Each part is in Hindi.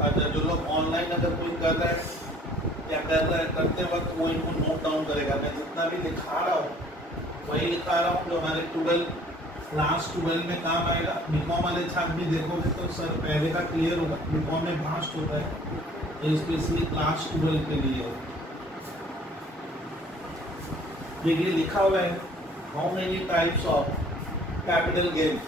अच्छा, जो लोग ऑनलाइन अगर कोई कर रहा है या कर रहा है, करते वक्त वो इनको नोट डाउन करेगा। मैं जितना भी लिखा रहा हूँ वही लिखा रहा हूँ जो हमारे 12 क्लास 12 में काम आएगा। बीकॉम वाले छात्र भी देखोगे तो सर पहले का क्लियर होगा। बीकॉम में भास्ट होता है, ये स्पेशली क्लास 12 के लिए है। देखिए लिखा हुआ है, how many types of capital gains,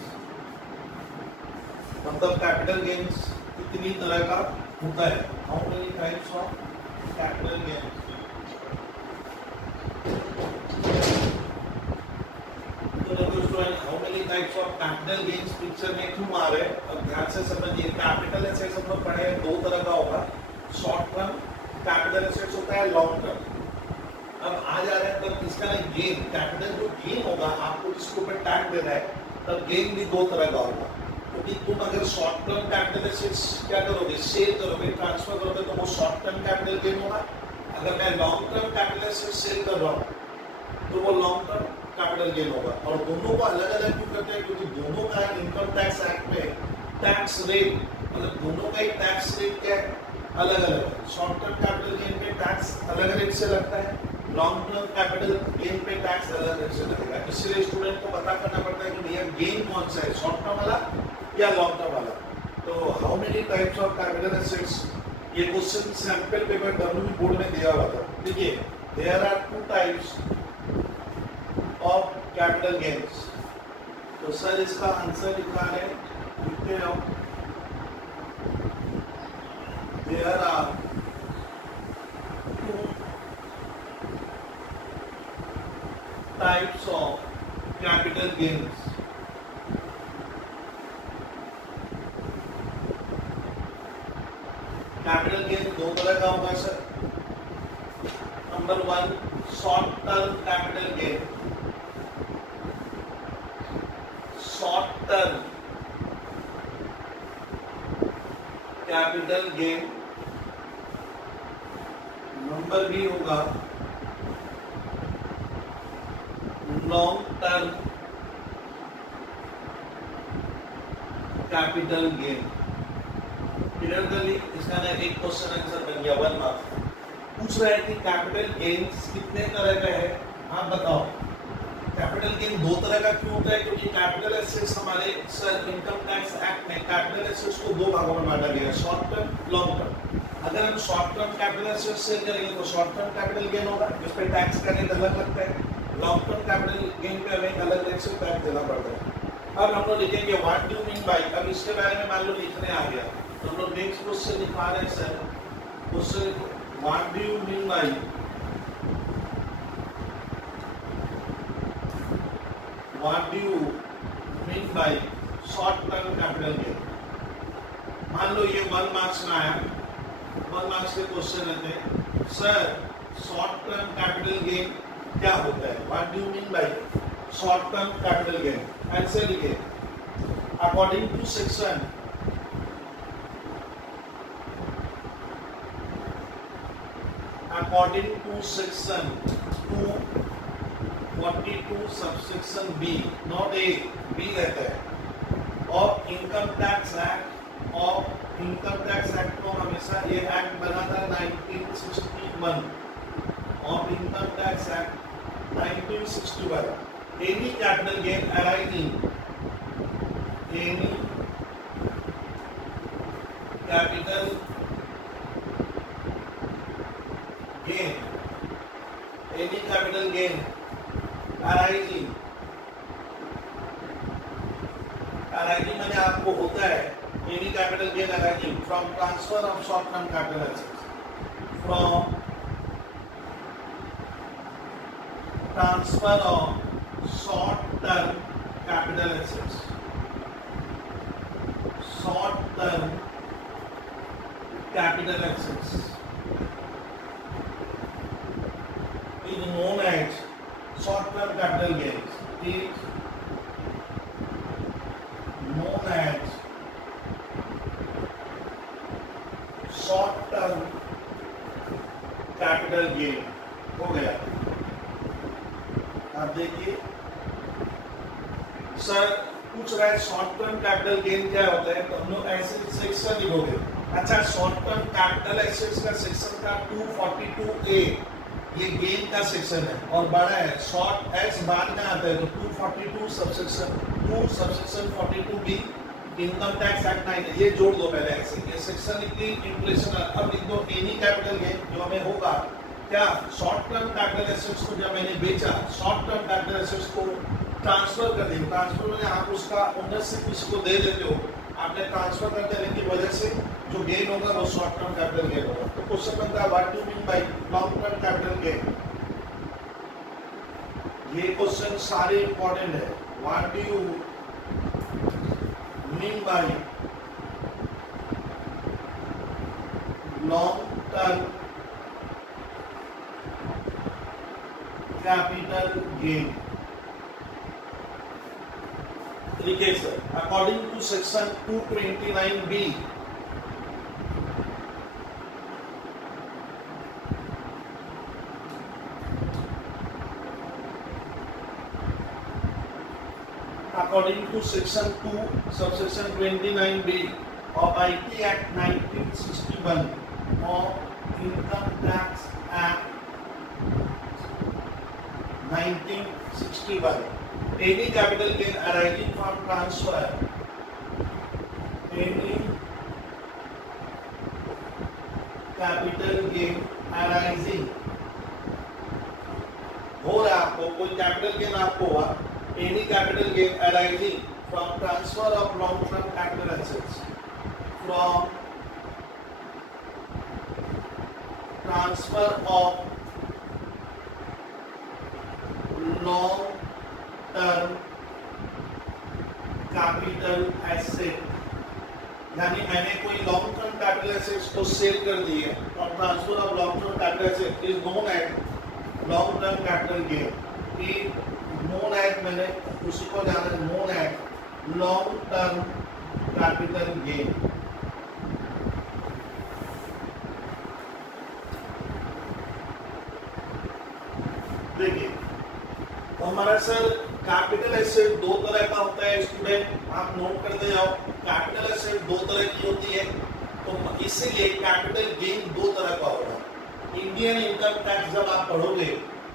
मतलब कैपिटल गेन्स कितनी तरह का होता है। How many types of capital gains, तो देखो student, how many types of capital gains picture में क्यों आ रहे हैं, अब ध्यान से समझिए। कैपिटल एसेट्स हम लोग पढ़े हैं, दो तरह का होगा, शॉर्ट टर्म कैपिटल एसेट्स होता है, लॉन्ग टर्म। अब आ जा रहे हैं तब इसका ना गेन, कैपिटल जो गेन होगा आपको जिसके ऊपर टैग देना है, तब गेन भी दो तरह का होगा। क्योंकि तुम अगर शॉर्ट टर्म कैपिटल एसेट्स क्या करोगे, सेल करोगे, ट्रांसफर करोगे, तो वो शॉर्ट टर्म कैपिटल गेन होगा। अगर मैं long term capital assets sell कर रहा हूँ तो वो लॉन्ग टर्म कैपिटल गेन होगा। और दोनों को अलग अलग क्यों करते हैं, क्योंकि दोनों का इनकम टैक्स एक्ट में टैक्स रेट, मतलब दोनों का एक टैक्स रेट क्या है, अलग अलग है। शॉर्ट टर्म कैपिटल गेन पे टैक्स अलग रेट से लगता है, लॉन्ग टर्म कैपिटल गेन पे टैक्स अलग रेट से लगेगा। इसलिए स्टूडेंट को पता करना पड़ता है कि भैया गेन कौन सा है, शॉर्ट टर्म वाला या लॉन्ग टर्म वाला। तो how many types of capital assets, ये question sample paper W board में दिया हुआ था। देखिए, there are 2 types of capital gains. तो सर इसका आंसर लिखा है, लिखते हैं हम, there are 2 types of capital gains. Capital gain दो तरह का होगा sir. Number 1, short term capital gain, short term capital gain. Number B होगा long term capital gain. Clear कर ली, इसका ना एक क्वेश्चन आंसर बन गया 1 मार्क्स। पूछ रहा है कि कैपिटल गेन्स कितने तरह का है, आप बताओ। कैपिटल गेन दो तरह का क्यों होता है, क्योंकि कैपिटल एसेट्स हमारे सर इनकम टैक्स एक्ट में कैपिटल एसेट्स को दो भागों में बांटा गया है, शॉर्ट टर्म, लॉन्ग टर्म। अगर हम short term capital assets sell करेंगे तो शॉर्ट टर्म कैपिटल गेन होगा, जिस पे टैक्स का रेट अलग लगता है। लॉन्ग टर्म कैपिटल गेन पे हमें अलग रेट से टैक्स देना पड़ता है। अब हम लोग लिखेंगे what do you mean bye, अब इसके बारे में मान लो लिखने आ गया तो हम लोग नेक्स्ट क्वेश्चन लिखा रहे हैं sir. Question what do you mean bye, what do you mean by short term capital gain. मान लो ये 1 मार्क्स में आया, 1 मार्क्स के क्वेश्चन रहते हैं, sir short term capital gain क्या होता है, what do you mean by short term capital gain. Answer लिखे, according to section 242 subsection B, not A, B रहता है, और इनकम टैक्स एक्ट, और इनकम टैक्स एक्ट को हमेशा ये एक्ट बना था 1961, और income tax act 1961। Any capital gain arising, any capital gain, any capital gain arising, arising मैंने आपको होता है, any capital gain arising from transfer of short term capital assets, from transfer of short term capital assets, short term capital assets is known as short term capital gains, is known as short term capital gain। हो गया। अब देखिए सर पूछ रहा है शॉर्ट टर्म कैपिटल गेन क्या होता है, तो हम लोग ऐसे सेक्शन लिखोगे। अच्छा, शॉर्ट टर्म कैपिटल एसेट्स का सेक्शन का 242A ये गेन का सेक्शन है और बड़ा है, शॉर्ट एस बाद में आता है, तो 242 subsection 2 subsection 42B income tax act 9 ये जोड़ दो पहले ऐसे, ये सेक्शन इतनी इंप्रेशन। अब लिख दो एनी कैपिटल गेन जो हमें होगा क्या, शॉर्ट टर्म कैपिटल एसेट्स को जब मैंने बेचा, शॉर्ट टर्म कैपिटल एसेट्स को ट्रांसफर कर दिया, ट्रांसफर में आप उसका ओनरशिप किसको दे देते हो, आपने ट्रांसफर कर देने की वजह से जो गेन होगा वो शॉर्ट टर्म कैपिटल गेन होगा। तो क्वेश्चन बनता है what do mean by long term capital gain. ये क्वेश्चन सारे इंपॉर्टेंट है। What do you mean by long term capital gain. देखिए sir, according to section 229B according to section 2 subsection 29B of IT Act 1961 of Income Tax Act 1961, any capital gain arising from transfer, any capital gain arising हो रहा है आपको, कोई कैपिटल गेन आपको हुआ, any capital gain arising from transfer of long-term capital assets, from transfer of long-term capital asset, यानी मैंने कोई लॉन्ग टर्म कैपिटल एसेट्स को सेल कर दी है और transfer of long term capital asset is known as long term capital gain. Known as मैंने उसी को जाना, known as long term capital gain. देखिए तो हमारा सर कैपिटल एसेट दो तरह का होता है स्टूडेंट, आप नोट करते जाओ। कैपिटल एसेट दो तरह की होती है, तो इसीलिए कैपिटल गेन दो तरह का होगा। इंडियन इनकम टैक्स जब आप पढ़ोगे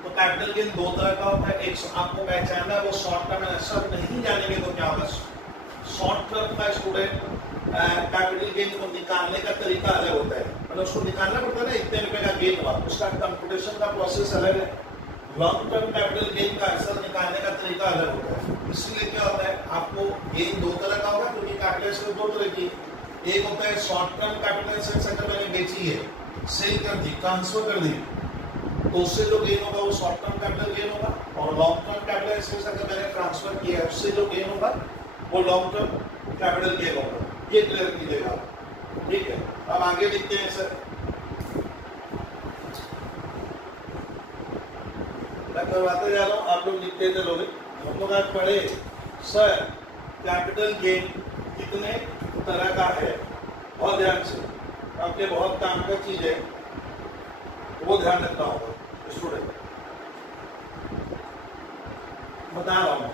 तो कैपिटल गेन दो तरह का होता है, एक आपको पहचानना है वो शॉर्ट टर्म है, सब नहीं जानेंगे तो क्या होगा। शॉर्ट टर्म का स्टूडेंट कैपिटल गेन को निकालने का तरीका अलग होता है, मतलब उसको निकालना पड़ता है ना, इतने रुपए का गेन हुआ, उसका कंप्यूटेशन का प्रोसेस अलग है। लॉन्ग टर्म कैपिटल गेन का असर निकालने का तरीका अलग होता है। इसलिए क्या होता है, आपको गेन दो तरह का होगा, क्योंकि कैपिटल एसेट दो तरह की, एक होता है शॉर्ट टर्म कैपिटल एसेट्स अगर मैंने बेची है, सेल कर दी, ट्रांसफर कर दी, तो उससे जो गेन होगा वो शॉर्ट टर्म कैपिटल गेन होगा, और लॉन्ग टर्म कैपिटल एसेट्स अगर मैंने ट्रांसफर किया है उससे जो गेन होगा वो लॉन्ग टर्म कैपिटल गेन होगा। ये क्लियर कीजिएगा, ठीक है। अब आगे लिखते हैं सर, मैं करवाते जा रहा हूँ, आप लोग लिखते चलोगे। हम लोग आज पढ़े सर कैपिटल गेन कितने तरह का है, बहुत ध्यान से, आपके बहुत काम का चीज है, वो ध्यान रखना होगा स्टूडेंट। बता रहा हूं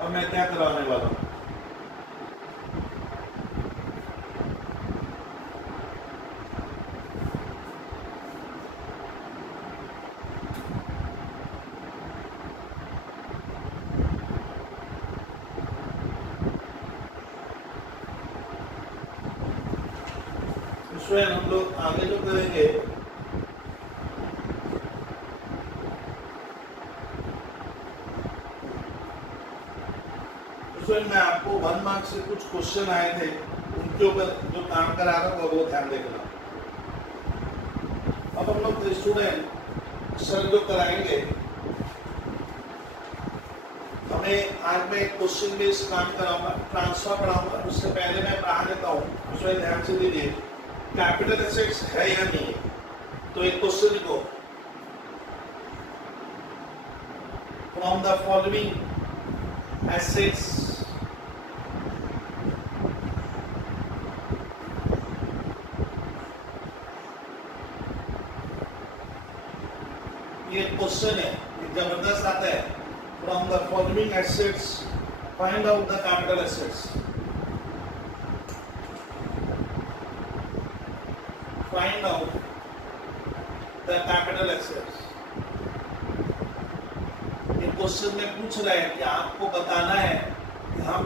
अब मैं क्या कराने वाला हूं। इसमें हम लोग आगे जो करेंगे मैं आपको 1 मार्क से कुछ क्वेश्चन आए थे, उनके ऊपर जो काम करा रहा हूँ वो ध्यान देखना। अब हम लोग स्टूडेंट सर जो कराएंगे, हमें आज मैं एक क्वेश्चन बेस्ड काम कराऊंगा, ट्रांसफर पढ़ाऊंगा। उससे पहले मैं पढ़ा देता हूँ, उसमें ध्यान से दीजिए कैपिटल एसेट्स है या नहीं। तो एक क्वेश्चन लिखो, फ्रॉम द फॉलोइंग एसेट्स ये क्वेश्चन है, जबरदस्त आता है। From the following assets Find out the capital assets. Find out the capital assets. ये क्वेश्चन में पूछ रहा है कि आपको बताना है कि हम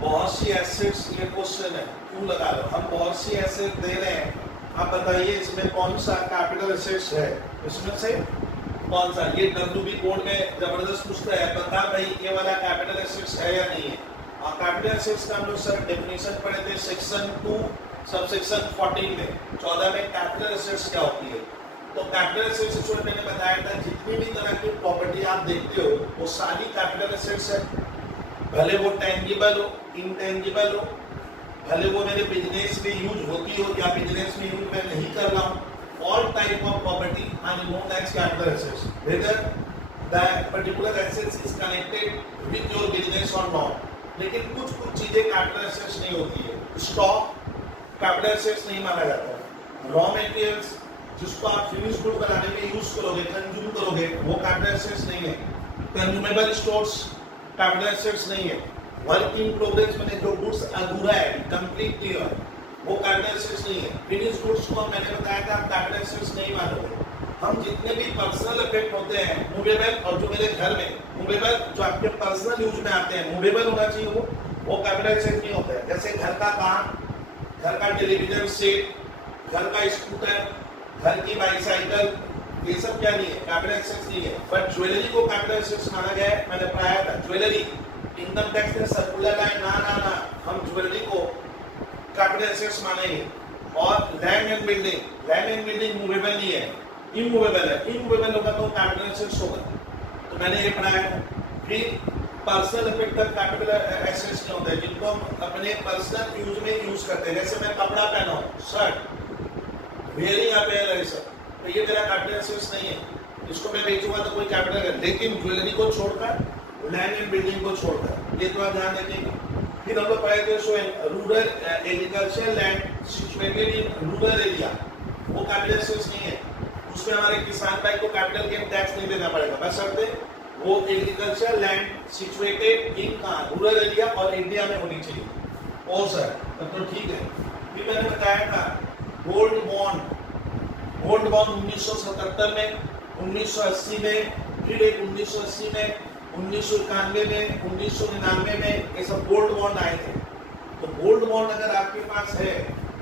बहुत सी एसेट्स, ये क्वेश्चन है क्यों लगा लो, हम बहुत सी एसेट दे रहे हैं, आप बताइए इसमें कौन सा कैपिटल एसेट्स है, इसमें से कौन सा। ये डब्ल्यूबी कोड में जबरदस्त पूछता है, बता भाई ये वाला कैपिटल एसेट्स है या नहीं है। और कैपिटल एसेट्स का हम लोग सर डेफिनेशन पढ़े थे सेक्शन 2 सबसेक्शन 14 में, 14 में कैपिटल एसेट्स क्या होती है। तो कैपिटल एसेट्स इसमें मैंने बताया था जितनी भी तरह की प्रॉपर्टी आप देखते हो वो सारी कैपिटल एसेट्स है, भले वो टेंजिबल हो, इंटेंजिबल हो, भले वो मेरे बिजनेस में यूज होती हो या बिजनेस में यूज मैं नहीं कर रहा हूँ। All type of property are known as capital assets, whether the particular assets is connected with your business or not. लेकिन कुछ चीजें कैपिटल एसेट्स नहीं होती है। स्टॉक कैपिटल एसेट्स नहीं माना जाता है। रॉ मटेरियल्स जिसको आप फिनिश गुड बनाने में यूज करोगे, कंज्यूम करोगे, वो कैपिटल एसेट्स नहीं है। कंज्यूमेबल स्टोर्स कैपिटल एसेट्स नहीं है। वर्क इन प्रोग्रेस में जो गुड्स अधूरा है, कंप्लीट नहीं हुआ, वो कैपिटल एसेट्स नहीं है। फिनिश गुड्स को मैंने बताया था आप कैपिटल एसेट्स नहीं मानोगे। हम जितने भी पर्सनल इफेक्ट होते हैं मूवेबल, और जो मेरे घर में मूवेबल जो आपके पर्सनल यूज में आते हैं मूवेबल होना चाहिए, वो कैपिटल एसेट नहीं होता है। जैसे घर का काम, घर का टेलीविजन सेट, घर का स्कूटर, घर की बाईसाइकिल, ये सब क्या नहीं है, कैपिटल एसेट्स नहीं है। बट ज्वेलरी को कैपिटल एसेट्स माना गया है। मैंने पढ़ाया था ज्वेलरी, इनकम टैक्स ने सर्कुलर लाइन ना हम ज्वेलरी को कैपिटल एसेट्स मानेंगे। और लैंड एंड बिल्डिंग मूवेबल नहीं है, इमूवेबल है। इमूवेबल होगा तो कैपिटल एसेट्स होगा। तो मैंने ये पढ़ाया था। फिर पर्सनल इफेक्ट कैपिटल एसेट्स क्या होते हैं, जिनको हम अपने पर्सनल यूज में यूज करते हैं। जैसे मैं कपड़ा पहना हूँ, शर्ट वेयरिंग अपीयर है सब, तो ये मेरा कैपिटल एसेट्स नहीं है। इसको मैं बेचूंगा तो कोई कैपिटल है, लेकिन ज्वेलरी को छोड़कर, लैंड एंड बिल्डिंग को छोड़कर, ये तो आप ध्यान रखेंगे। फिर हम लोग पढ़े थे rural agriculture land situated in rural area, वो कैपिटल एसेट्स नहीं है। उसमें हमारे किसान भाई को कैपिटल गेन टैक्स नहीं देना पड़ेगा, बशर्ते वो agriculture land situated in rural area और इंडिया में होनी चाहिए। ओ सर तब तो ठीक है। फिर मैंने बताया था गोल्ड बॉन्ड 1977 में, 1980 में, फिर एक 1980 में, 1991 में, 1999 में, ये सब गोल्ड बॉन्ड आए थे। तो गोल्ड बॉन्ड अगर आपके पास है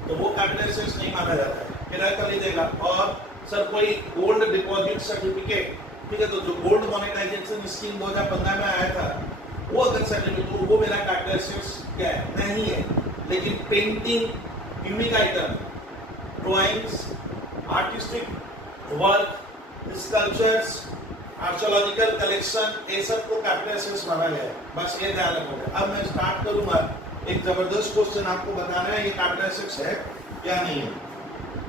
तो वो कैपिटल एसेट्स नहीं माना जाता है, किराया कर लीजिएगा। और सर कोई गोल्ड डिपॉजिट सर्टिफिकेट, ठीक है, तो जो गोल्ड मोनेटाइजेशन स्कीम 2015 में आया था, वो अगर सर्टिफिकेट, वो मेरा कैपिटल एसेट्स क्या है, नहीं है। लेकिन painting, unique item, drawings, artistic work, sculptures, archaeological collection, ये सब को कैपिटल एसेट्स माना गया है। बस ये ध्यान रखोगे। अब मैं स्टार्ट करूंगा, एक जबरदस्त क्वेश्चन आपको बताना है ये कैपिटल एसेट्स है या नहीं है।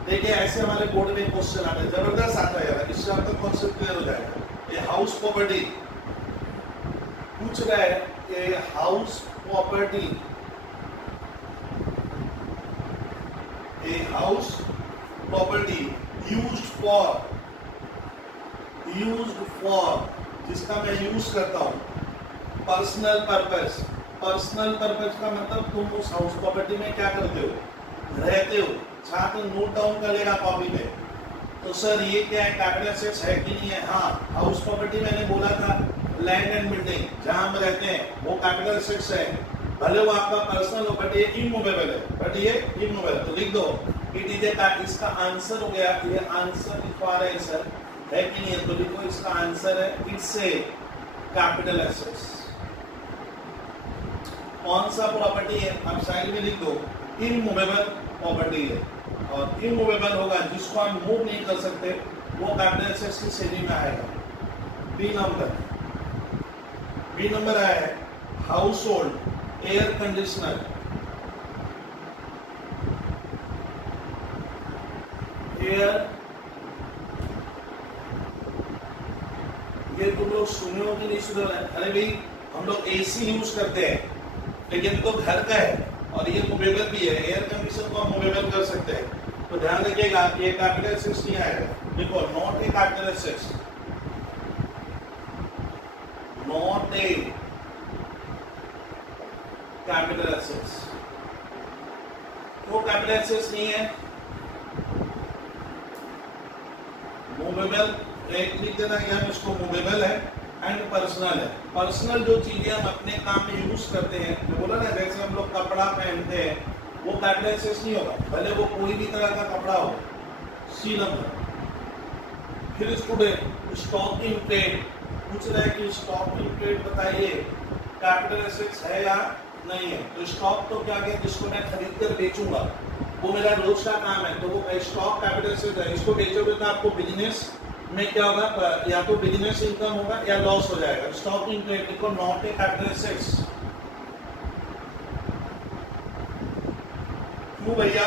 देखिए ऐसे हमारे बोर्ड में क्वेश्चन आता है, जबरदस्त आता है यार, इससे आपका कॉन्सेप्ट क्लियर हो जाएगा। ये हाउस प्रॉपर्टी पूछ रहा है कि house property, a house property used for जिसका मैं यूज करता हूँ पर्सनल पर्पस। पर्सनल पर्पस का मतलब तुम उस हाउस प्रॉपर्टी में क्या करते हो, रहते हो। छात्र नोट डाउन करेगा कॉपी में। तो सर ये क्या है, कैपिटल एसेट्स है कि नहीं है? हाँ, हाउस प्रॉपर्टी मैंने बोला था लैंड एंड बिल्डिंग जहां हम रहते हैं वो कैपिटल एसेट्स है, भले वो आपका पर्सनल हो बट ये इमूवेबल है, बट ये इमूवेबल। तो लिख दो इट इज ए, इसका आंसर हो गया, ये आंसर लिखवा रहे हैं सर, है कि नहीं है? तो लिखो इसका आंसर है इट्स ए कैपिटल एसेट्स। कौन सा प्रॉपर्टी है आप साइड में लिख दो, इमूवेबल प्रॉपर्टी है। और इमूवेबल होगा जिसको हम मूव नहीं कर सकते, वो कैपिटल एसेट्स की श्रेणी में आएगा। बी नंबर आया है house hold air conditioner. Air, ये तुम लोग सुने हो कि नहीं सुने? अरे भाई हम लोग एसी यूज करते हैं, लेकिन तो घर का है और ये मूवेबल भी है। एयर कंडीशनर को हम मूवेबल कर सकते हैं, तो ध्यान रखिएगा ये कैपिटल एसेट्स नहीं आएगा। देखो not a capital assets, not a capital assets. वो कैपिटल एसेट्स नहीं है, मूवेबल एक लिख देना, यहाँ इसको मूवेबल है एंड पर्सनल है। पर्सनल जो चीजें हम अपने काम में यूज करते हैं, मैं बोला ना जैसे हम लोग कपड़ा पहनते हैं, वो कैपिटल एसेट्स नहीं होगा, भले वो कोई भी तरह का कपड़ा हो। C number. फिर स्टूडेंट स्टॉक इन ट्रेड पूछ रहा है कि स्टॉक इन ट्रेड बताइए कैपिटल एसेट्स है या नहीं है। तो स्टॉक तो क्या है, जिसको मैं खरीद कर बेचूंगा, वो मेरा रोज का काम है, तो वो स्टॉक कैपिटल एसेट्स है। इसको बेचोगे तो आपको बिजनेस में क्या होगा, या तो बिजनेस इनकम होगा या लॉस हो जाएगा। स्टॉक इन ट्रेड को नॉट ए कैपिटल एसेट्स। क्यों भैया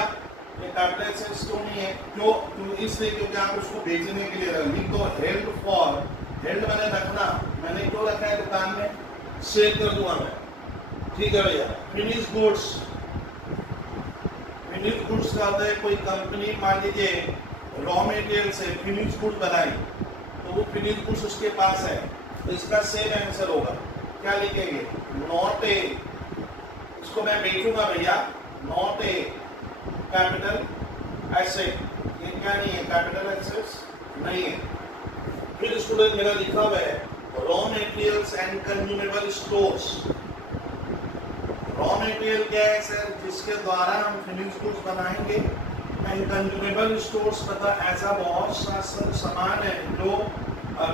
ये कैपिटल एसेट्स क्यों नहीं है? क्यों? इसलिए क्योंकि आप उसको बेचने के लिए रखी, तो हेल्ड फॉर, हेल्ड मैंने रखना, मैंने क्यों रखा है दुकान में, सेल कर दूंगा मैं, ठीक है भैया। फिनिश गुड्स, फिनिश गुड्स का होता है कोई कंपनी मान लीजिए रॉ मटेरियल से फिनिश गुड बनाई, तो वो फिनिश गुड्स उसके पास है, तो इसका सेम आंसर होगा। क्या लिखेंगे, नॉट ए, इसको मैं बेचूंगा भैया, नॉट ए कैपिटल एसेट। ये क्या नहीं है, कैपिटल एसेट्स नहीं है। फिर स्टूडेंट मेरा लिखा हुआ है raw materials and consumable stores. Raw material क्या है सर, जिसके द्वारा हम फिनिश गुड्स बनाएंगे, एंड कंज्यूमेबल स्टोर्स मतलब ऐसा बहुत सा सामान है जो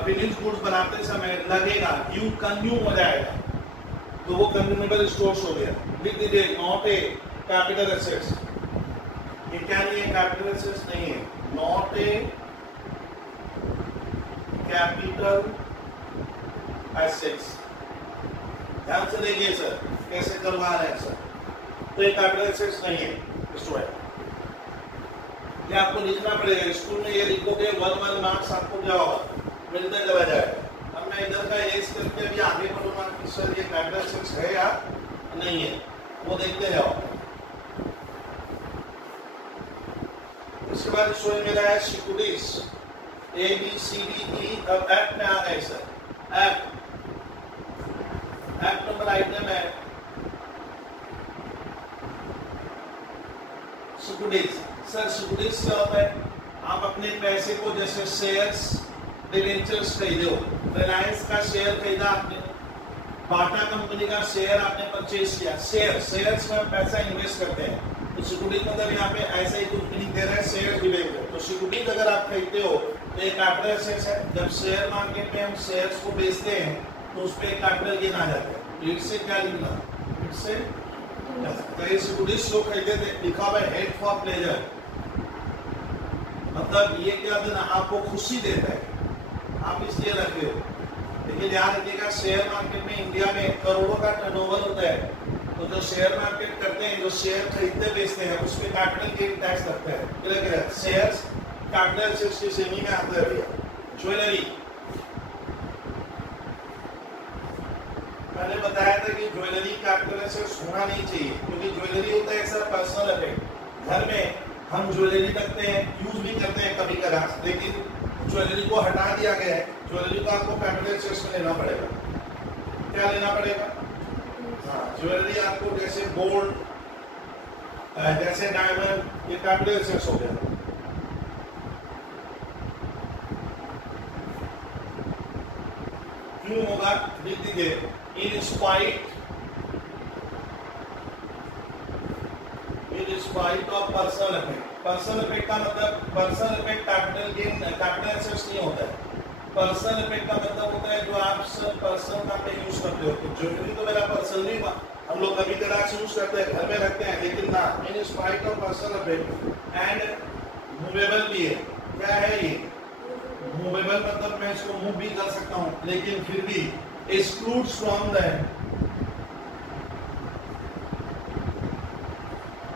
फिनिश गुड्स बनाते समय लगेगा, यू कंज्यूम हो जाएगा, तो वो कंज्यूमेबल स्टोर्स हो गया। लिख दीजिए नॉट ए कैपिटल एसेट्स। ये क्या नहीं है, कैपिटल एसेट्स नहीं है, नॉट ए कैपिटल एसेट्स। ध्यान से देखिए सर कैसे करवा रहे हैं सर, तो ये कैपिटल एसेट्स नहीं है स्टूडेंट। ये आपको लिखना पड़ेगा, स्कूल में ये लिखोगे 1 मार्क्स आपको क्या होगा, मिलते चला जाएगा। अब मैं इधर का एज करके अभी आगे बढ़ूंगा कि सर ये कैपिटल एसेट्स है या नहीं है, वो देखते जाओ। इसके बाद स्टूडेंट मेरा है सिक्योरिटीज, ABCDE। अब एक्ट में आ गए सर, एक्ट नंबर आइटम है सिक्योरिटीज। सर सिक्योरिटीज क्या होता है, आप अपने पैसे को जैसे शेयर्स डिवेंचर्स खरीदे हो, रिलायंस का शेयर खरीदा आपने, बाटा कंपनी का शेयर आपने परचेज किया, शेयर्स में हम पैसा इन्वेस्ट करते हैं, तो सिक्योरिटीज मतलब यहाँ पे ऐसा ही कुछ नहीं दे रहा है, शेयर डिवेंचर। तो सिक्योरिटीज अगर आप खरीदते हो तो एक कैपिटल एसेट्स है। जब शेयर मार्केट में हम शेयर्स को बेचते हैं तो उस पर कैपिटल गेन आ जाता है। इससे क्या लिखना, इससे सिक्योरिटीज लोग खरीदे थे, लिखा हुआ है हेड फॉर प्लेजर, मतलब ये क्या देना, आपको खुशी देता है, आप इसलिए रखते हो। लेकिन याद रखिएगा शेयर मार्केट में इंडिया में करोड़ों का टर्नओवर होता है, तो जो शेयर मार्केट करते हैं, जो शेयर खरीदते बेचते हैं, उस पर कैपिटल गेन टैक्स लगता है। शेयर्स कैपिटल एसेट्स की श्रेणी में आता है भैया। ज्वेलरी, मैंने बताया था कि ज्वेलरी कैपिटल एसेट्स होना नहीं चाहिए, क्योंकि ज्वेलरी होता है ऐसा पर्सनल इफेक्ट। घर में हम ज्वेलरी रखते हैं, यूज भी करते हैं कभी कभार, लेकिन ज्वेलरी को हटा दिया गया है। ज्वेलरी को आपको कैपिटल एसेट्स में लेना पड़ेगा। क्या लेना पड़ेगा, हाँ ज्वेलरी आपको जैसे गोल्ड, जैसे डायमंड, ये कैपिटल एसेट्स हो गया। क्यों होगा, लिख दीजिए in spite of personal effect. Personal effect का मतलब, personal effect capital gain capital assets नहीं होता है। पर्सनल इफेक्ट का मतलब होता है जो आप सब पर्सनल काम में यूज करते हो। तो ज्वेलरी तो मेरा पर्सनली हम लोग कभी कदार से यूज करते हैं, घर में रखते हैं, लेकिन ना, in spite of personal effect and movable भी है। क्या है ये मूवेबल, मतलब मैं इसको मूव भी कर सकता हूँ, लेकिन फिर भी excludes from the,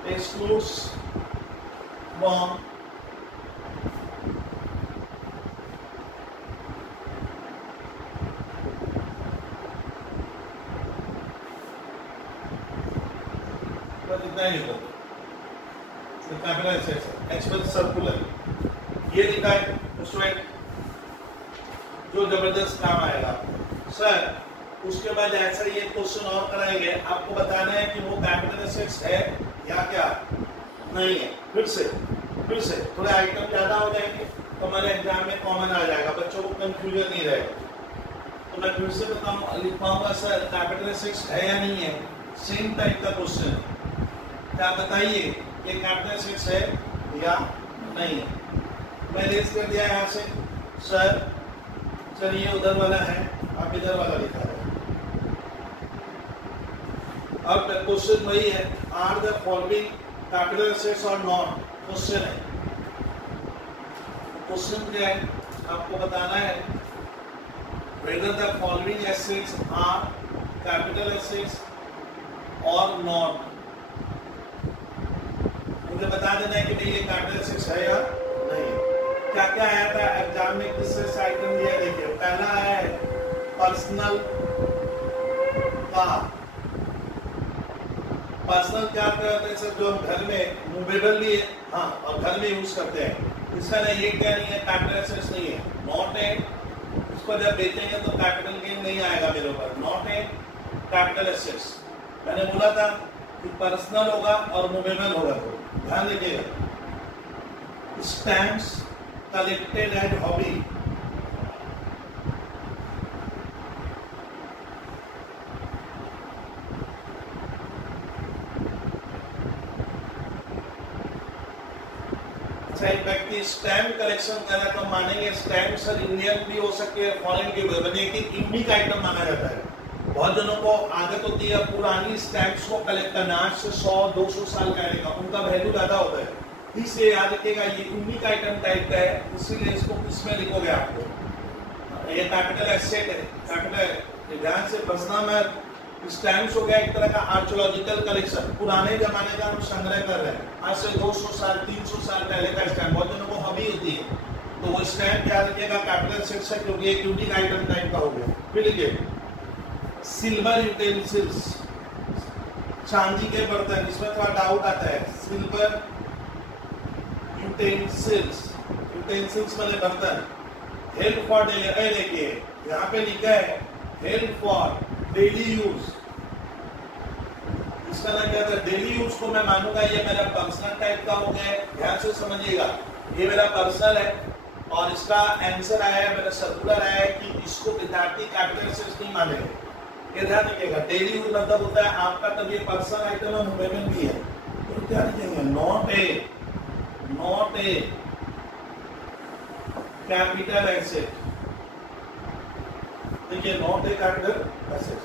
excludes from बस इतना ही होगा। कैपिटल एसेट्स, एक्सपेंस सर्कुलर, ये लिखा है स्टूडेंट, जो जबरदस्त काम आएगा। सर उसके बाद ऐसा ही एक क्वेश्चन और कराएंगे, आपको बताना है कि वो कैपिटल एसेट्स है या क्या नहीं है। फिर से थोड़े आइटम ज्यादा हो जाएंगे तो हमारे एग्जाम में कॉमन आ जाएगा, बच्चों को कंफ्यूजन नहीं रहेगा। तो मैं फिर से बताऊँ, लिख पाऊंगा सर कैपिटल एसेट्स है या नहीं है, सेम टाइप का क्वेश्चन है, क्या बताइए ये कैपिटल एसेट्स है या नहीं है। मैं रेस कर दिया यहाँ से, सर चलिए उधर वाला है, आप इधर वाला लिखा है। अब क्वेश्चन वही है, are the following capital assets और नॉट, क्वेश्चन है। क्वेश्चन क्या है, आपको बताना है whether the following assets are capital assets or not। मुझे बता देना है कि नहीं ये कैपिटल एसेट्स है या नहीं। क्या क्या आया था एग्जाम में, किस से आइटम दिया, देखिए पहला आया है पर्सनल कार। पर्सनल क्या करते हैं सर, जो हम घर में मूवेबल भी है, हाँ, और घर में यूज करते हैं। इसका नहीं, ये क्या नहीं है, कैपिटल एसेट्स नहीं है, नॉट है। उसको जब बेचेंगे तो कैपिटल गेन नहीं आएगा मेरे ऊपर, नॉट है कैपिटल एसेट्स। मैंने बोला था कि पर्सनल होगा और मूवेबल होगा, तो ध्यान रखिएगा। स्टैम्प्स कलेक्टेड एज हॉबी, एक व्यक्ति स्टैम्प कलेक्शन कर रहा है तो मानेंगे स्टैम्प सर इंडियन भी हो सकते हैं, फॉरेन के भी, बने कि यूनिक आइटम माना जाता है। बहुत जनों को आदत होती है पुरानी स्टैम्प्स को कलेक्ट करना, आज से 100-200 साल पहले का, उनका वैल्यू ज्यादा होता है। इसलिए याद रखिएगा ये यूनिक आइटम टाइप का है, इसीलिए इसको किसमें लिखोगे आपको, ये कैपिटल एसेट है, कैपिटल। ध्यान से बसना मत, स्टैम्प्स हो गया एक तरह का आर्कियोलॉजिकल कलेक्शन, पुराने जमाने का हम संग्रह कर रहे हैं, आज से 200 साल 300 साल पहले का स्टैम्प। बहुत जनों को हॉबी होती है तो वो स्टैम्प याद रखिएगा कैपिटल एसेट्स है, क्योंकि एक यूनिक आइटम टाइप का हो गया। फिर लिखिए सिल्वर यूटेंसिल्स, चांदी के बर्तन, इसमें थोड़ा डाउट आता है। सिल्वर यूटेंसिल्स, यूटेंसिल्स माने बर्तन। हेल्प फॉर डेली, देखिए यहाँ पे लिखा है हेल्प फॉर डेली यूज, इसका नाम क्या था, डेली यूज को मैं मानूंगा ये मेरा पर्सनल टाइप का हो गया है। ध्यान से समझिएगा, ये मेरा पर्सनल है और इसका आंसर आया है, मेरा सर्कुलर आया है कि इसको विद्यार्थी कैपिटल एसेट्स नहीं मानेंगे। ये ध्यान रखिएगा, डेली यूज मतलब होता है आपका, तब ये पर्सनल आइटम है, मूवमेंट भी है, तो ध्यान रखिएगा नॉट ए कैपिटल एसेट। देखिए not a capital asset.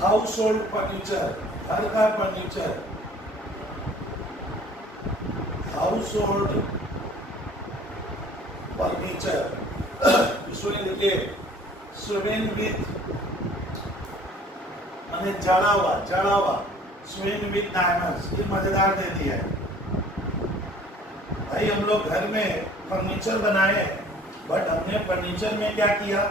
House hold furniture, घर का फर्नीचर, हाउस होल्ड फर्नीचर। इसमें देखिए स्विमिंग विथ माने जड़ा हुआ स्विमिंग विथ डायमंड्स, ये मजेदार दे दिया है भाई। हम लोग घर में फर्नीचर बनाए, बट हमने फर्नीचर में क्या किया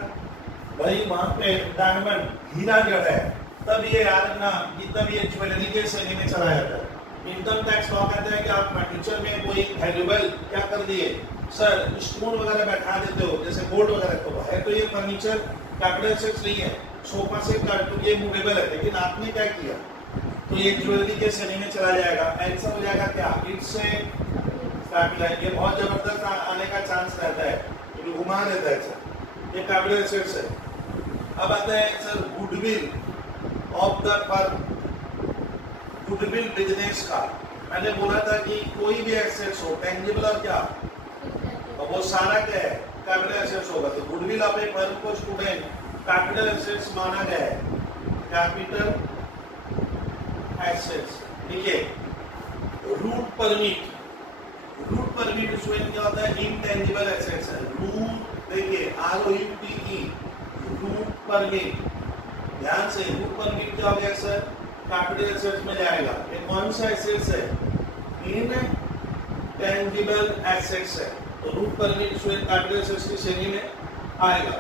भाई, वहां पे डायमंड हीरा जड़ा है, तब ये याद रखना कि तब ये ज्वेलरी के श्रेणी में चला जाता है। इनकम टैक्स लॉ कहता है कि आप फर्नीचर में कोई वैल्यूएबल क्या कर दिए सर, स्टोन वगैरह बैठा देते हो, जैसे गोल्ड वगैरह तो है, तो ये फर्नीचर कैपिटल एसेट्स नहीं है। सोफा सेट तो ये मूवेबल है, लेकिन आपने क्या किया तो ये ज्वेलरी के श्रेणी में चला जाएगा। आंसर हो जाएगा क्या, इट्स ए कैपिटल। ये बहुत जबरदस्त आने का चांस रहता है, घुमा रहता है सर, ये कैपिटल एसेट्स है। अब आता है sir goodwill of the firm, goodwill business का। मैंने बोला था कि कोई भी एसेट्स हो टेंजिबल और क्या, और वो सारा क्या है कैपिटल एसेट्स होगा। तो गुडविल ऑफ ए फर्म को स्टूडेंट कैपिटल एसेट्स माना गया है, कैपिटल एसेट्स। देखिए रूट परमिट, रूट परमिट उसमें क्या होता है, इनटेंजिबल एसेट्स है। रूट देखिए ROUTE, रूट परमिट। ध्यान से रूट परमिट क्या हो गया सर, कैपिटल एसेट्स में जाएगा। ये कौन सा एसेट्स है, इनटेंजिबल एसेट्स है, तो रूट परमिट स्वयं कैपिटल एसेट्स की श्रेणी में आएगा।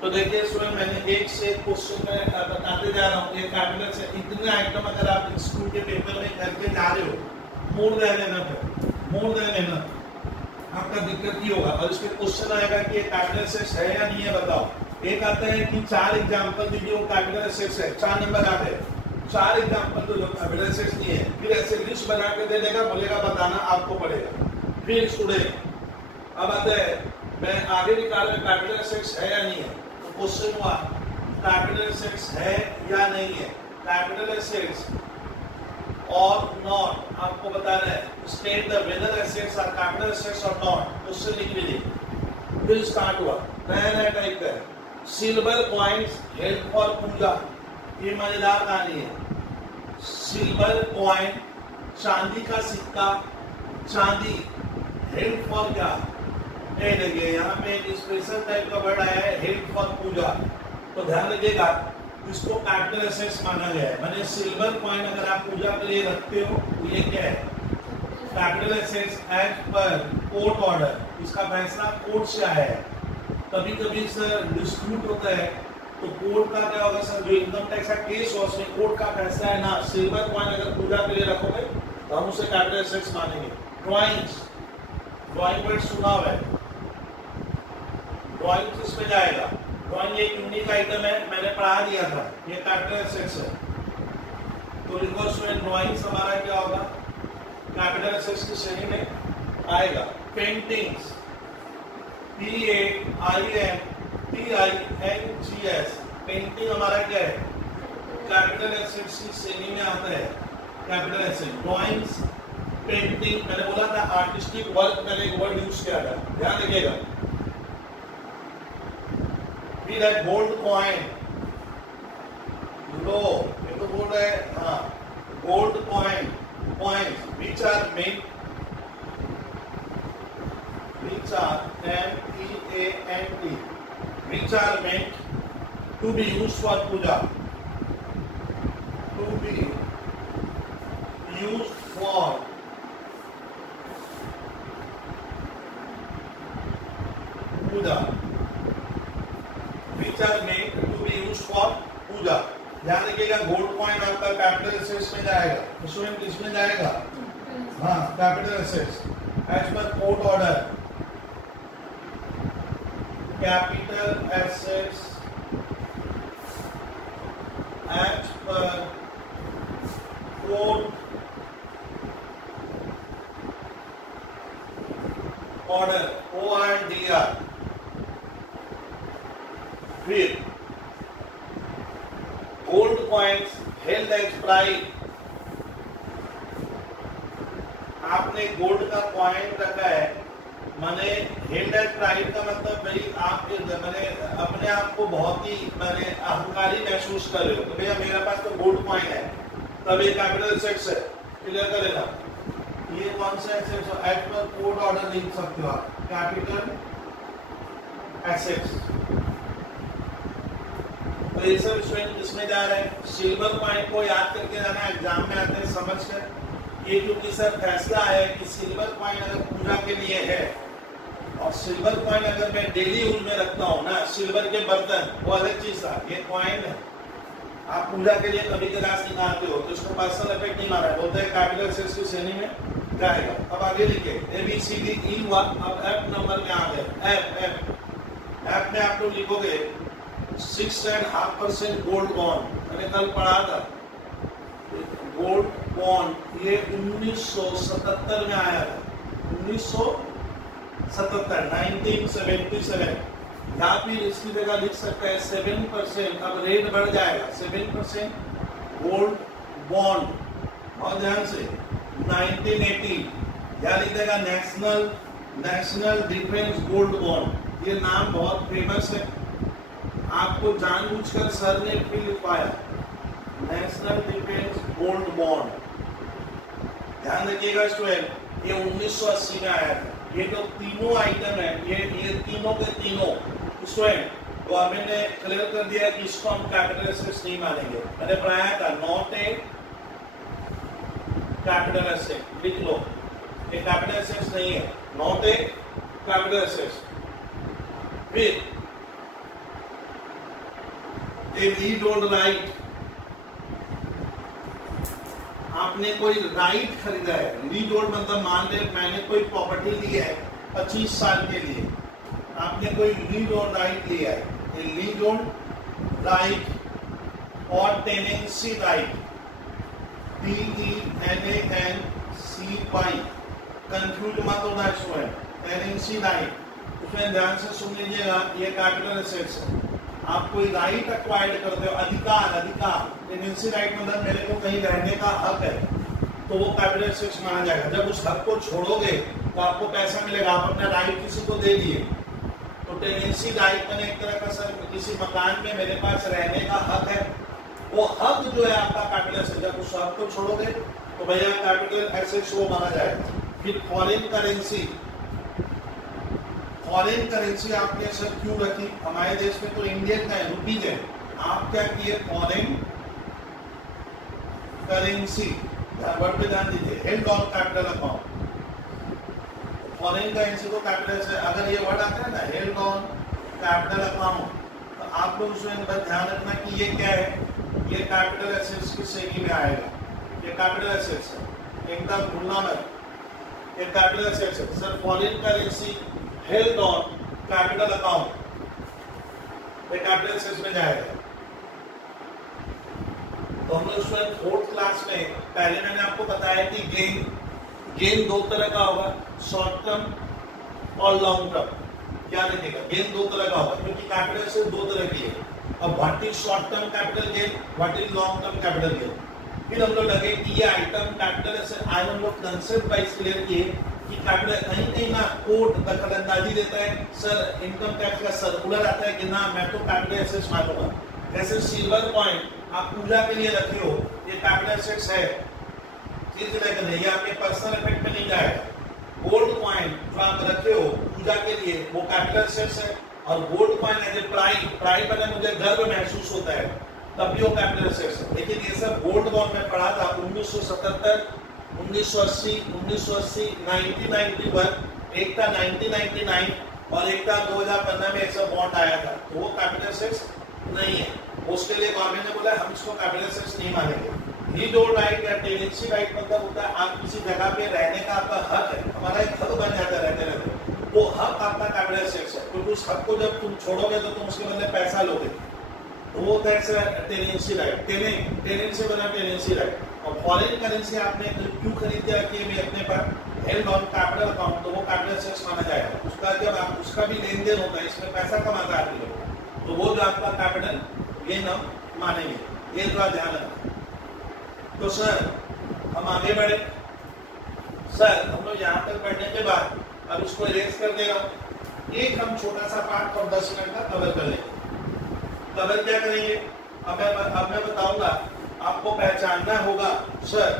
तो देखिए स्वयं मैंने एक से क्वेश्चन में बताते जा रहा हूँ, ये कैपिटल से इतने आइटम अगर आप स्कूल के पेपर में करके जा रहे हो, मोड़ देना आपका दिक्कत ही होगा। और इसमें क्वेश्चन आएगा कि ये कैपिटल एसेट्स है या नहीं है बताओ, एक आता है कि 4 एग्जांपल दीजिए, वो कैपिटल एसेट्स है, 4 नंबर आते हैं, 4 एग्जांपल तो जो कैपिटल एसेट्स नहीं है, फिर ऐसे लिस्ट बना के दे देगा, बोलेगा बताना आपको पड़ेगा। फिर स्टूडेंट अब आता है मैं आगे निकाल में कैपिटल एसेट्स है या नहीं है, तो क्वेश्चन हुआ कैपिटल एसेट्स है या नहीं है, कैपिटल एसेट्स और नॉट आपको बताना है, state the whether assets are capital assets और नॉट, क्वेश्चन लिख लीजिए। फिर स्टार्ट हुआ नया टाइप का है, silver coins held for puja, ये मजेदार कहानी है। सिल्वर कॉइन चांदी का सिक्का, चांदी हेल्ड फॉर क्या, ये देखिए यहाँ पे एक स्पेशल टाइप का वर्ड आया है हेल्ड फॉर पूजा, तो ध्यान रखिएगा इसको कैपिटल एसेट्स माना गया है। माने सिल्वर कॉइन अगर आप पूजा के लिए रखते हो तो ये क्या है, capital assets as per court order, इसका फैसला कोर्ट से आया है। कभी कभी सर डिस्प्यूट होता है तो कोर्ट का क्या होगा सर, जो इनकम टैक्स का केस हो उसमें कोर्ट का फैसला है ना, सिल्वर कॉइन अगर पूजा के लिए रखोगे तो हम उसे कैपिटल एसेट्स मानेंगे। ड्राइंग्स, ड्राइंग वर्ड सुना हुआ है, ड्राइंग इसमें जाएगा, ड्राइंग एक यूनिक आइटम है, मैंने पढ़ा दिया था, ये कैपिटल एसेट्स है। तो लिखो स्टूडेंट ड्राइंग्स हमारा क्या होगा, कैपिटल एसेट्स की श्रेणी में आएगा। पेंटिंग्स, PAINTINGS, पेंटिंग हमारा क्या है, कैपिटल एसेट्स की श्रेणी में आता है, कैपिटल एसेट। ड्राइंग्स, पेंटिंग, मैंने बोला था आर्टिस्टिक वर्क, मैंने एक वर्ड यूज किया था, ध्यान रखिएगा। फिर है गोल्ड कॉइन, लो ये तो बोल रहे हैं, हाँ gold coin, coins which are meant to be used for puja, to be used for puja, which are meant to be used for puja। ध्यान रखिएगा गोल्ड कॉइन आपका कैपिटल एसेट्स में जाएगा, स्टूडेंट किसमें जाएगा, हाँ capital assets as per court order, capital assets as per court order, ORDR। फिर gold coins held as pride, आपने गोल्ड का कॉइन रखा है, माने हेल्ड एज प्राइड का मतलब भाई आप मैंने अपने आप को बहुत ही मैंने अहंकारी महसूस कर रहे हो, तो भैया मेरे पास तो गोल्ड कॉइन है, तब ये कैपिटल एसेट्स है, क्लियर कर लेना। ये कौन सा एसेट्स है, एज पर कोर्ट ऑर्डर लिख सकते हो आप, कैपिटल एसेट्स। तो ये सब स्टूडेंट किसमें जा रहे हैं, सिल्वर कॉइन को याद करके जाना, एग्जाम में आते हैं समझ कर। ये क्योंकि सर फैसला है कि सिल्वर कॉइन अगर पूजा के लिए है और सिल्वर कॉइन अगर मैं डेली यूज में रखता हूँ ना, सिल्वर के बर्तन वो अलग चीज था, ये कॉइन है आप पूजा के लिए कभी कदार निकालते हो तो इसको पर्सनल इफेक्ट नहीं मारा है, बोलते हैं कैपिटल एसेट्स की श्रेणी में जाएगा। अब आगे लिखे ABCDE हुआ, अब F नंबर में आ गए, F में आप लोग लिखोगे 6.5% गोल्ड बॉन्ड, मैंने कल पढ़ा था गोल्ड बॉन्ड, ये 1977 में आया था, 1977, यहाँ भी इसकी जगह लिख सकता है 7%, अब रेट बढ़ जाएगा 7% गोल्ड बॉन्ड, और ध्यान से 1980 यहाँ लिख देगा नेशनल डिफेंस गोल्ड बॉन्ड, ये नाम बहुत फेमस है, आपको जानबूझकर सर ने भी लिखवाया, नेशनल डिफेंस गोल्ड बॉन्ड। ध्यान रखिएगा स्टूडेंट, ये 1980 में आया था। ये जो तीनों आइटम है, ये तीनों के तीनों स्टूडेंट, तो अब मैंने क्लियर कर दिया कि इसको हम कैपिटल एसेट्स नहीं मानेंगे। मैंने पढ़ाया था नॉट ए कैपिटल एसेट, लिख लो, ये कैपिटल एसेट्स नहीं है, नॉट ए कैपिटल एसेट्स। फिर रीड ओल्ड राइट, आपने कोई राइट खरीदा है, लीज होल्ड मतलब मान ले मैंने कोई प्रॉपर्टी ली है 25 साल के लिए, आपने कोई लीज और राइट लिया है, a leasehold right or tenancy right, TENANCY, confuse मत होना स्टूडेंट, टेनेंसी राइट, उसमें ध्यान से सुन लीजिएगा, ये कैपिटल एसेट्स है। आप कोई राइट एक्वायर्ड करते हो, अधिकार, टेनेंसी राइट मतलब मेरे को कहीं रहने का हक है, तो वो कैपिटल एसेट्स माना जाएगा। जब उस हक को छोड़ोगे तो आपको पैसा मिलेगा, आप अपना राइट किसी को दे दिए, तो टेनेंसी राइट मैंने एक तरह का सर किसी मकान में मेरे पास रहने का हक है, वो हक जो है आपका कैपिटल एसेट, जब उस हक को छोड़ोगे तो भैया कैपिटल एसेट्स वो माना जाएगा। फिर फॉरेन करेंसी आपने सर क्यों रखी, हमारे देश में तो इंडियन का है, रुपीज है, आप क्या किए फॉरेन करेंसी, वर्ड पे ध्यान दीजिए, held on capital account, foreign currency को कैपिटल से, अगर ये वर्ड आता है ना हेल्ड ऑन कैपिटल अकाउंट, तो आप लोग उसमें बस ध्यान रखना कि ये क्या है, ये कैपिटल एसेट्स की श्रेणी में आएगा, ये कैपिटल एसेट्स है, एकदम भूलना मत, ये कैपिटल एसेट्स है sir. Foreign currency held on capital account, ये कैपिटल एसेट्स में जाएगा। तो हम लोग स्टूडेंट 4th क्लास में पहले मैंने आपको बताया कि गेन दो तरह का होगा, शॉर्ट टर्म और लॉन्ग टर्म। क्या देखिएगा, गेन दो तरह का होगा, क्योंकि कैपिटल से दो तरह की है। अब what is short term capital gain, what is long term capital gain. फिर हम लोग लगे कि ये आइटम कैपिटल से आज हम लोग कंसेप्ट वाइज क्लियर किए कि कैपिटल कहीं ना कोर्ट दखलंदाजी देता है, सर इनकम टैक्स का सर्कुलर आता है कि ना मैं तो कैपिटल एसेट्स मानूंगा। जैसे सिल्वर कॉइन आप पूजा के लिए रखे हो, ये कैपिटल एसेट्स है, ये आपके पर्सनल इफेक्ट में नहीं जाएगा। गोल्ड कॉइन जो आप रखे हो पूजा के लिए, वो कैपिटल एसेट्स है, और gold coin as a pride बने मुझे गर्व महसूस होता है, तब भी वो कैपिटल एसेट्स है। लेकिन ये सब गोल्ड बॉन्ड में पढ़ा था 1977, 1980, 1991, एक था 1999 और एक था 2015 में ऐसा बॉन्ड आया था, तो वो कैपिटल एसेट्स नहीं है। उसके लिए गवर्नमेंट ने बोला हम इसको कैपिटल एसेट्स नहीं मानेंगे। लीजहोल्ड राइट या टेनेंसी राइट मतलब होता है आप किसी जगह पे रहने का आपका हक है, हमारा एक हक बन जाता है रहते रहते, वो हक आपका कैपिटल एसेट्स है, क्योंकि उस हक को जब तुम छोड़ोगे तो तुम उसके बदले पैसा लोगे, वो टेनेंसी राइट, टेनेंट से बना टेनेंसी राइट। और फॉरेन करेंसी आपने क्यों खरीद के रखी है अपने पास, हेल्ड ऑन कैपिटल अकाउंट, तो वो कैपिटल एसेट्स माना जाएगा। उसका जब आप उसका भी लेन देन होता है, इसमें पैसा कमाता है लोग, तो वो जो आपका कैपिटल गेन हम मानेंगे, ये थोड़ा ध्यान रखना। तो सर हम आगे बढ़े, सर हम लोग यहाँ तक बढ़ने के बाद अब उसको इरेज कर दे रहा हूँ, एक हम छोटा सा पार्ट और 10 मिनट का कवर कर लेंगे। कवर क्या करेंगे, अब मैं बताऊंगा, आपको पहचानना होगा। सर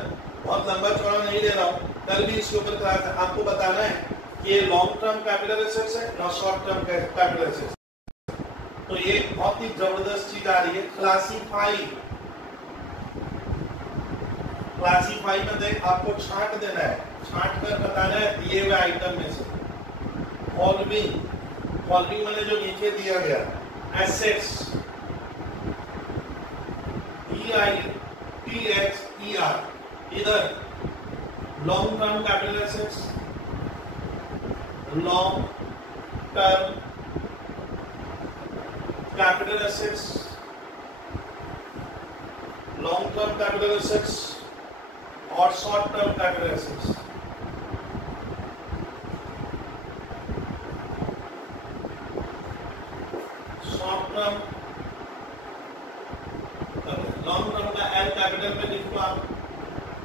बहुत लंबा चौड़ा नहीं दे रहा हूँ, कल भी इसके ऊपर क्लास है, आपको बताना है कि ये लॉन्ग टर्म कैपिटल एसेट्स है ना शॉर्ट टर्म कैपिटल एसेट्स। तो ये बहुत ही जबरदस्त चीज आ रही है, क्लासीफाई में देख आपको छांट देना है, छांट कर बताना है दिए हुए आइटम में से फॉलोइंग मैंने जो नीचे दिया गया assets EITHER, either long term capital assets, long term capital assets, long term capital assets और short term capital assets. Short term long term का एल कैपिटल में लिखो, आप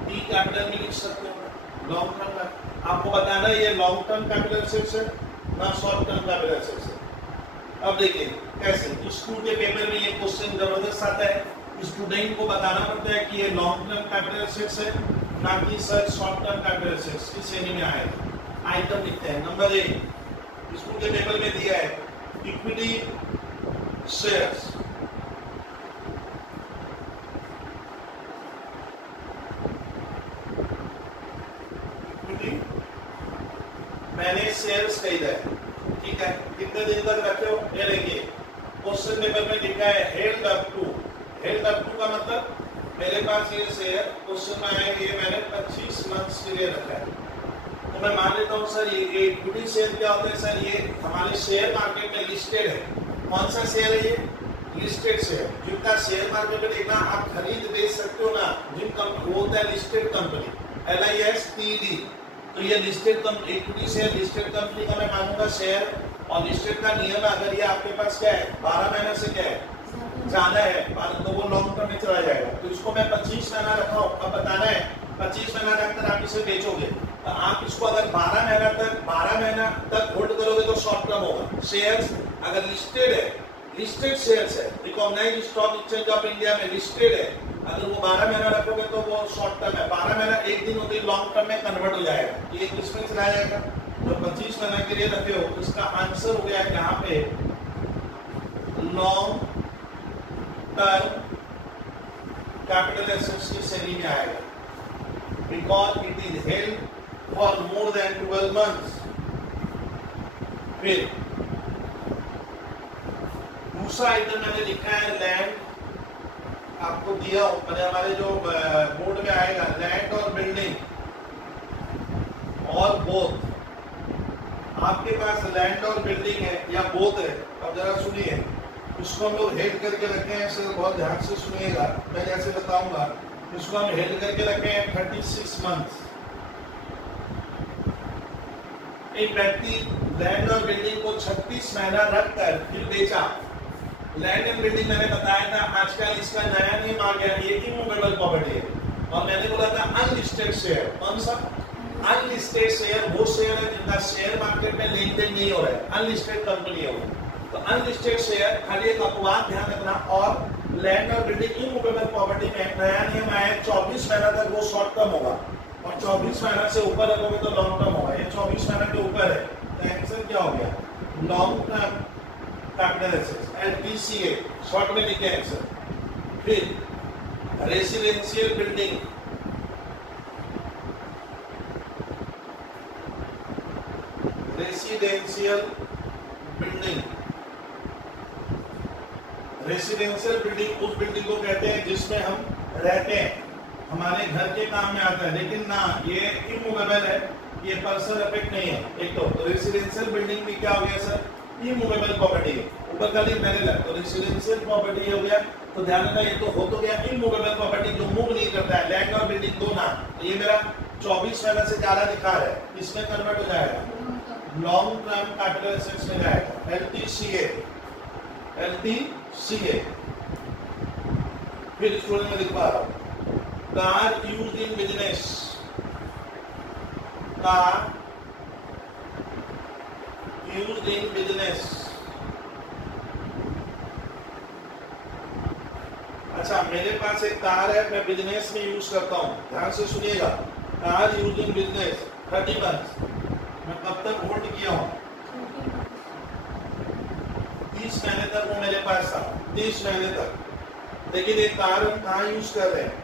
डी कैपिटल में लिख सकते हो। लॉन्ग टर्म का आपको बताना है ये लॉन्ग टर्म कैपिटल एसेट्स है ना शॉर्ट टर्म कैपिटल एसेट्स है। अब देखिए कैसे स्कूल के पेपर में ये क्वेश्चन जबरदस्त आता है, स्टूडेंट को बताना पड़ता है कि ये लॉन्ग टर्म कैपिटल एसेट्स है ना कि sir short term capital assets की श्रेणी में आएगा। आइटम लिखते हैं, नंबर 1 स्कूल के पेपर में दिया है इक्विटी शेयर्स, मैंने शेयर्स खरीदा है, ठीक है, कितने दिन तक रखे हो, ये देखिए क्वेश्चन पेपर में लिखा है हेल्ड अप टू का मतलब मेरे पास ये शेयर क्वेश्चन में आएगा, ये मैंने 25 मंथ्स के लिए रखा है, तो मैं मान लेता हूँ सर ये इक्विटी शेयर क्या होता है, सर ये हमारे शेयर मार्केट में लिस्टेड है, कौन सा शेयर है ये? Listed share. जिनका शेयर मार्केट में देखना आप खरीद बेच सकते हो ना, जिन कंपनी वो होता है लिस्टेड कंपनी, LISTED। तो ये listed equity share listed company का मैं मानूंगा शेयर। और लिस्टेड का नियम है, अगर ये आपके पास क्या है 12 महीने से क्या है ज्यादा है तो वो लॉन्ग टर्म में चला जाएगा। तो इसको मैं 25 महीना रखा हूं, अब बताना है 25 महीना रखकर आप इसे बेचोगे तो आप इसको अगर 12 महीना तक होल्ड करोगे तो शॉर्ट टर्म होगा। शेयर्स अगर लिस्टेड है, लिस्टेड शेयर्स है, recognized stock exchange of India में लिस्टेड है, अगर वो 12 महीना रखोगे तो वो शॉर्ट टर्म है। 12 महीना एक दिन होते लॉन्ग टर्म में कन्वर्ट हो जाएगा। ये किसमें चला जाएगा? तो 25 महीना के लिए रखे हो, इसका आंसर हो गया यहाँ पे लॉन्ग टर्म कैपिटल एसेट्स की श्रेणी में आएगा, because it is held for more than 12 months. फिर दूसरा आइटम मैंने लिखा है लैंड, आपको दिया मैंने हमारे जो बोर्ड में आएगा, लैंड और बिल्डिंग और बोथ। आपके पास लैंड और बिल्डिंग है या बोथ है, अब जरा सुनिए, इसको हम लोग हेड करके रखे हैं, इसे बहुत ध्यान से सुनिएगा, मैं जैसे बताऊंगा। इसको हम हेड करके रखे हैं 36 मंथ्स। एक व्यक्ति लैंड और बिल्डिंग को 36 महीना रखकर फिर बेचा। लैंड एंड बिल्डिंग मैंने बताया था, आजकल इसका नया नेम आ गया, ये इमूवेबल प्रॉपर्टी है। और मैंने बोला था अनलिस्टेड शेयर। कौन सा? अनलिस्टेड शेयर वो शेयर है जिनका शेयर मार्केट में लेन देन नहीं हो रहा है, अनलिस्टेड कंपनी है वो। तो अनलिस्टेड शेयर, खाली एक अपवाद ध्यान रखना। और लैंड और बिल्डिंग इमूवेबल प्रॉपर्टी में नया नियम आया, 24 महीना तक वो शॉर्ट टर्म होगा और 24 महीना से ऊपर रखोगे तो लॉन्ग टर्म होगा। ये 24 महीना के ऊपर है तो आंसर क्या हो गया? Long term capital assets, LTCA short में लिखे आंसर। फिर residential building, residential building, residential building उस बिल्डिंग को कहते हैं जिसमें हम रहते हैं, हमारे घर के काम में आता है। लेकिन ना, ये इमूवेबल है, ये पर्सनल इफेक्ट नहीं है। एक तो रेसिडेंशियल बिल्डिंग भी क्या हो गया सर? इमूवेबल प्रॉपर्टी है। ऊपर का लिख मैंने लगा तो रेसिडेंशियल प्रॉपर्टी हो गया। तो ध्यान रखना, ये तो हो तो गया इमूवेबल प्रॉपर्टी जो मूव नहीं करता है। लैंड और बिल्डिंग दो ना, ये मेरा 24 महीना से ज्यादा दिखा रहा है, इसमें कन्वर्ट हो जाएगा, लॉन्ग टर्म कैपिटल एसेट्स में जाएगा, LTCA। फिर स्टूडेंट में लिख पा रहा हूं, car used in business, car used in business. अच्छा, मेरे पास एक कार है, मैं बिजनेस में यूज करता हूं, ध्यान से सुनिएगा। Car used in business 30 months, मैं कब तक होल्ड किया हूं? 30 महीने तक वो मेरे पास था, 30 महीने तक। लेकिन एक कार हम कहाँ यूज कर रहे हैं?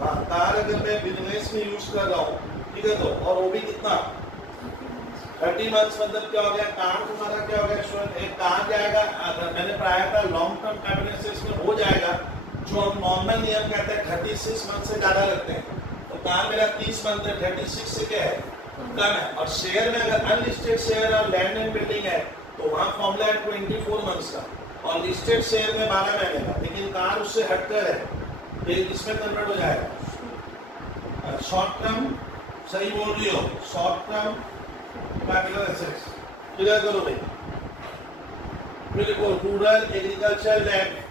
हाँ, कार अगर मैं बिजनेस में यूज कर रहा हूँ, ठीक है, तो और वो भी कितना 30 मंथ्स, मतलब क्या हो गया? कार तुम्हारा क्या हो गया स्टूडेंट? एक कार जाएगा, अगर मैंने पढ़ाया था लॉन्ग टर्म कैपिटल एसेट्स में हो जाएगा, जो हम नॉर्मल नियम कहते हैं 36 मंथ से ज्यादा लगते हैं। तो कार मेरा 30 मंथ है, 36 से क्या है? कम है। और शेयर में अगर अनलिस्टेड शेयर और लैंड एंड बिल्डिंग है तो वहां फॉर्मूला है 24 मंथ्स का, और लिस्टेड शेयर में 12 महीने का। लेकिन कार उससे हटकर है, इसमें कन्वर्ट हो जाएगा शॉर्ट टर्म। सही बोल रही हो, short term capital assets. Clear करो भाई। फिर देखो rural agriculture land,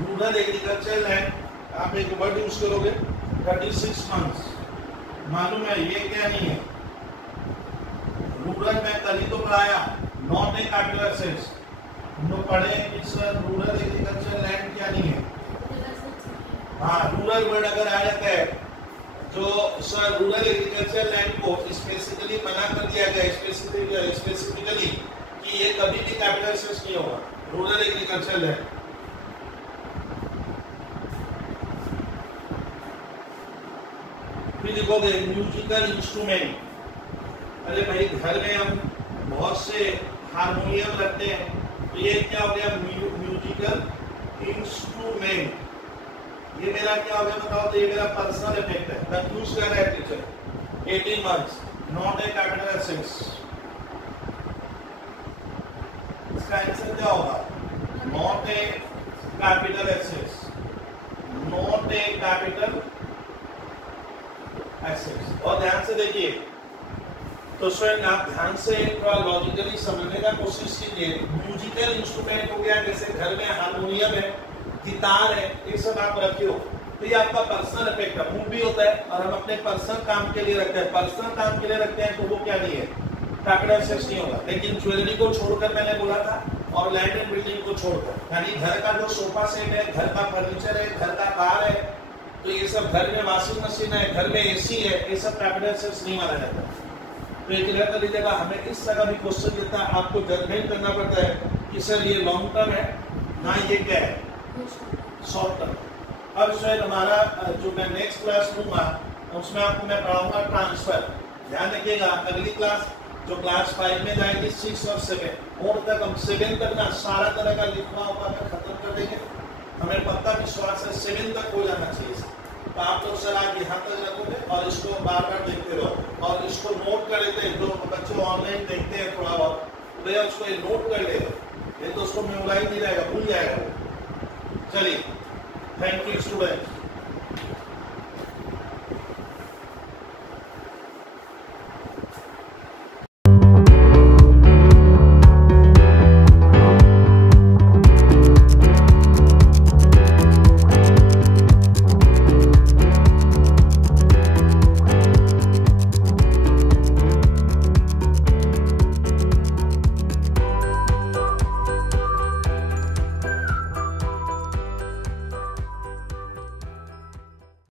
rural agriculture land आप एक वर्ड यूज करोगे 36 मंथ्स। मालूम है ये क्या नहीं है? रूरल में कल ही तो पढ़ाया, नॉट ए कैपिटल एसेट्स। हम लोग पढ़े कि सर रूरल एग्रीकल्चर लैंड क्या नहीं है? हाँ, रूरल वर्ड अगर आ जाता है तो सर रूरल एग्रीकल्चर लैंड को स्पेसिफिकली मना कर दिया गया, स्पेसिफिकली कि ये कभी भी कैपिटल एसेट्स नहीं होगा, रूरल एग्रीकल्चर लैंड। फिर लिखोगे म्यूजिकल इंस्ट्रूमेंट। अरे भाई, घर में हम बहुत से हारमोनियम रखते हैं, तो ये क्या हो गया? Musical instrument. ये मेरा क्या हो गया बताओ, तो ये मेरा पर्सनल इफेक्ट है। कंफ्यूज कर रहा है teacher. 18 months not a capital assets, इसका आंसर क्या होगा? Not a capital assets, not a capital assets. और ध्यान से देखिए, तो स्टूडेंट आप ध्यान से थोड़ा लॉजिकली समझने का कोशिश कीजिए। म्यूजिकल इंस्ट्रूमेंट हो गया, जैसे घर में हारमोनियम है, गिटार है, ये सब आप रखियो, तो ये आपका पर्सनल इफेक्ट है। मूड भी होता है और हम अपने पर्सनल काम के लिए रखते हैं, पर्सनल काम के लिए रखते हैं, तो वो क्या नहीं है, कैपिटल एसेट्स नहीं होगा। लेकिन ज्वेलरी को छोड़कर मैंने बोला था, और लैंड एंड बिल्डिंग को छोड़कर, यानी घर का जो सोफा सेट है, घर का फर्नीचर है, घर का कार है, तो ये सब, घर में वॉशिंग मशीन है, घर में एसी है, ये सब कैपिटल एसेट्स नहीं माना जाता। तो ये क्लियर कर लीजिएगा। हमें इस तरह भी क्वेश्चन देता है, आपको जजमेंट करना पड़ता है कि सर ये लॉन्ग टर्म है ना, ये क्या है, शॉर्ट टर्म। अब शायद हमारा जो मैं नेक्स्ट क्लास लूंगा उसमें आपको मैं पढ़ाऊंगा ट्रांसफर। ध्यान रखिएगा, अगली क्लास जो क्लास 5 में जाएगी 6 और 7 और तक, हम 7 तक ना सारा तरह का लिखना होगा खत्म कर देंगे। हमें पक्का विश्वास है 7 तक हो जाना चाहिए। तो आप लोग सर आज यहाँ तक रखोगे और इसको बार बार देखते रहो, और इसको नोट कर लेते हैं। जो बच्चे ऑनलाइन देखते हैं थोड़ा बहुत, भैया उसको नोट कर ले, ये तो उसको मेमोराइज नहीं रहेगा, भूल जाएगा। चलिए, थैंक यू स्टूडेंट।